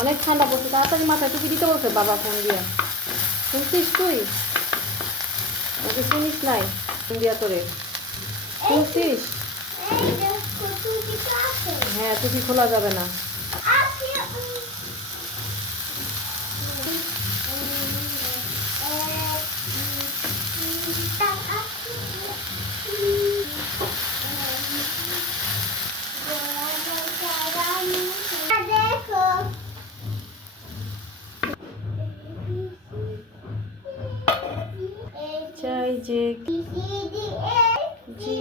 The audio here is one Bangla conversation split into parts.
অনেক ঠান্ডা পড়ছে, তাড়াতাড়ি মাথায় টুপি দিতে বলছে বাবা ফোন দিয়ে। শুনছিস তুই? ওকে শুনিস নাই ফোন দিয়া তোরে? শুনছিস? হ্যাঁ, টুপি খোলা যাবে না। চাই যে জি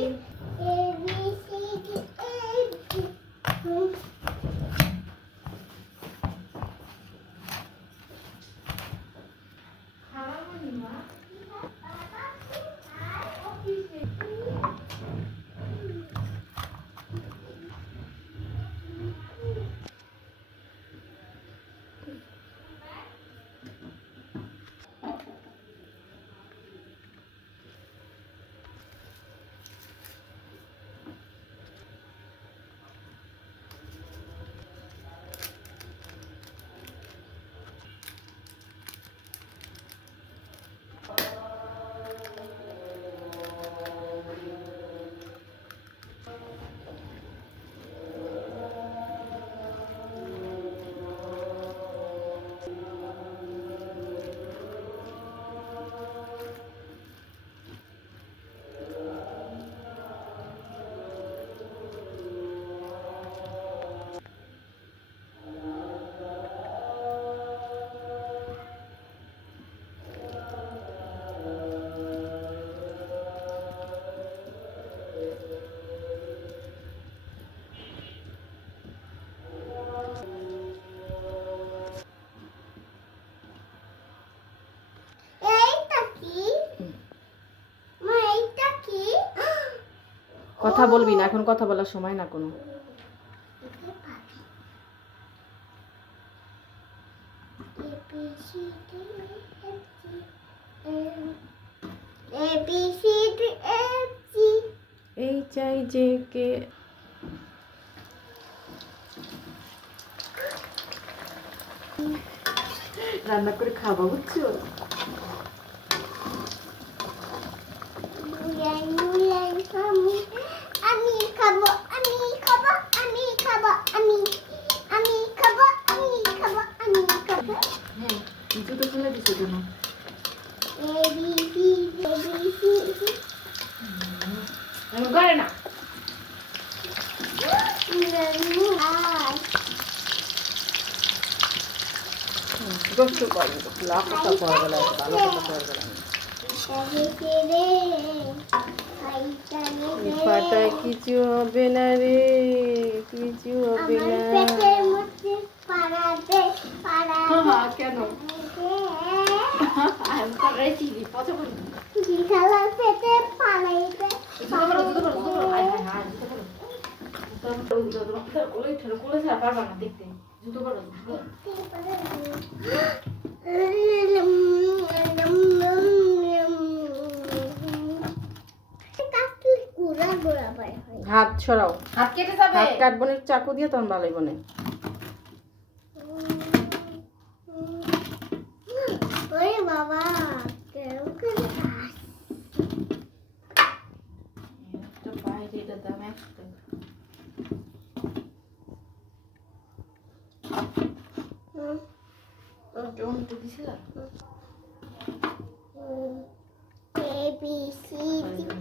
কথা বলবি না এখন, কথা বলার সময় না কোনো। এই চাই যে কে রান্না করে খাবো, বুঝছো? জুতো খুলে দিছো কেন? করে না কষ্ট করে লাখ কথা পড়া গেল, ভালো কথা পড়া গেল। পাটায় কিছু হবে না রে, কিছু হবে না। কেন পারবা না দেখতে, জুতো করো হাত সরাও, হাত কেটে যাবে। হাত কাটবো না, চাকু দিয়ে তখন ভালোই বনে। ওরে বাবা কেউ করে একটা বাইরে এটা দাম 100 টাকা। কেমন তো দিছিলা? A B C D